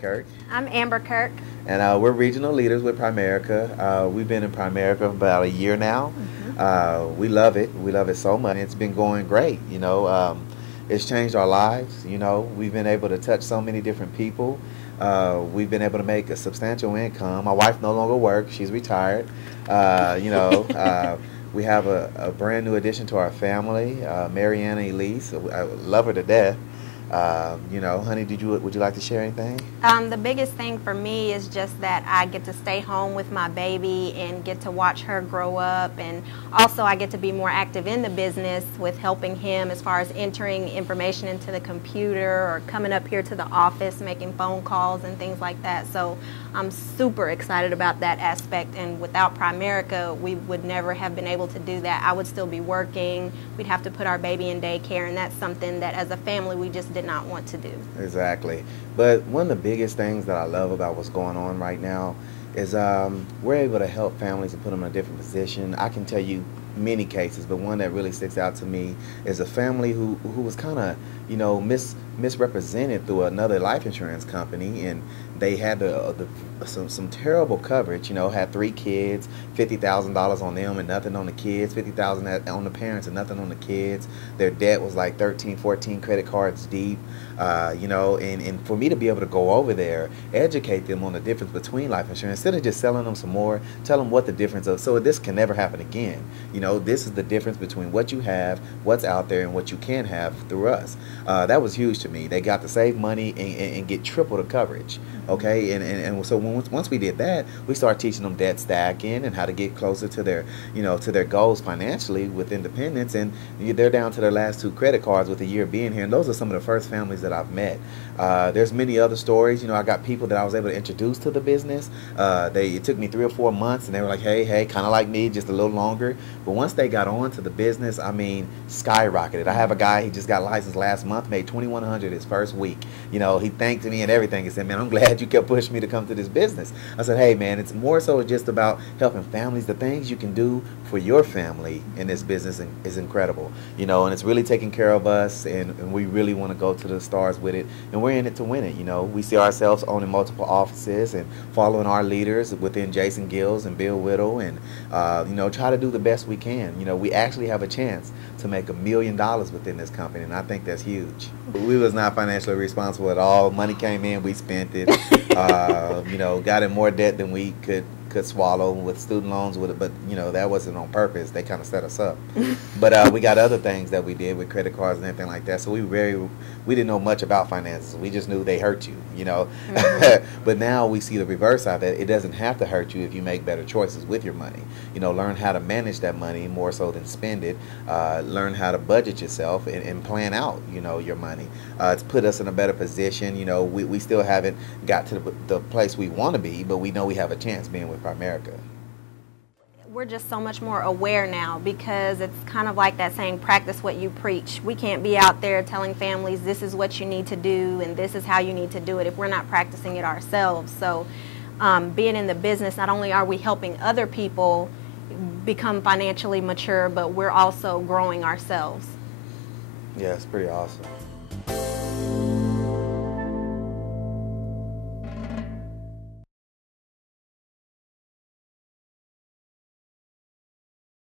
Kirk. I'm Amber Kirk. And we're regional leaders with Primerica. We've been in Primerica for about a year now. We love it. We love it so much. It's been going great. It's changed our lives. We've been able to touch so many different people. We've been able to make a substantial income. My wife no longer works. She's retired. We have a brand new addition to our family, Mariana Elise. I love her to death. Honey, would you like to share anything? The biggest thing for me is just that I get to stay home with my baby and get to watch her grow up, and also I get to be more active in the business with helping him as far as entering information into the computer or coming up here to the office, making phone calls and things like that. So I'm super excited about that aspect, and without Primerica, we would never have been able to do that. I would still be working. We'd have to put our baby in daycare, and that's something that as a family we just did not want to do. Exactly. But one of the biggest things that I love about what's going on right now is we're able to help families and put them in a different position. I can tell you many cases, but one that really sticks out to me is a family who was kind of misrepresented through another life insurance company, and they had some terrible coverage. Had 3 kids, $50,000 on them and nothing on the kids, $50,000 on the parents and nothing on the kids. Their debt was like 13, 14 credit cards deep. And for me to be able to go over there, educate them on the difference between life insurance, instead of just selling them some more, tell them what the difference is, so this can never happen again. This is the difference between what you have, what's out there, and what you can have through us. That was huge to me. They got to save money and get triple the coverage. Okay, and so once we did that, we started teaching them debt stacking and how to get closer to their goals financially with independence. And they're down to their last 2 credit cards with a year being here. And those are some of the first families that I've met. There's many other stories. I got people that I was able to introduce to the business. It took me 3 or 4 months, and they were like, hey, kind of like me, just a little longer. But once they got on to the business, skyrocketed. I have a guy, he just got licensed last month, made $2,100 his first week. He thanked me and everything. He said, man, I'm glad you kept pushing me to come to this business. I said, hey, man, it's more so just about helping families. The things you can do for your family in this business is incredible. And it's really taking care of us, and we really want to go to the stars with it, and we're in it to win it. We see ourselves owning multiple offices and following our leaders within Jason Gills and Bill Whittle, and try to do the best we can. We actually have a chance to make $1 million within this company, and I think that's huge. We was not financially responsible at all. Money came in, we spent it. Got in more debt than we could swallow with student loans with it, but that wasn't on purpose. They kind of set us up. But we got other things that we did with credit cards and everything like that. So we didn't know much about finances. We just knew they hurt you, But now we see the reverse of it. It doesn't have to hurt you if you make better choices with your money. Learn how to manage that money more so than spend it. Learn how to budget yourself and plan out, your money. It's put us in a better position. We still haven't got to the place we want to be, but we know we have a chance being with Primerica. We're just so much more aware now, because it's kind of like that saying, practice what you preach. We can't be out there telling families this is what you need to do and this is how you need to do it if we're not practicing it ourselves. So being in the business, not only are we helping other people become financially mature, but we're also growing ourselves. Yeah, it's pretty awesome.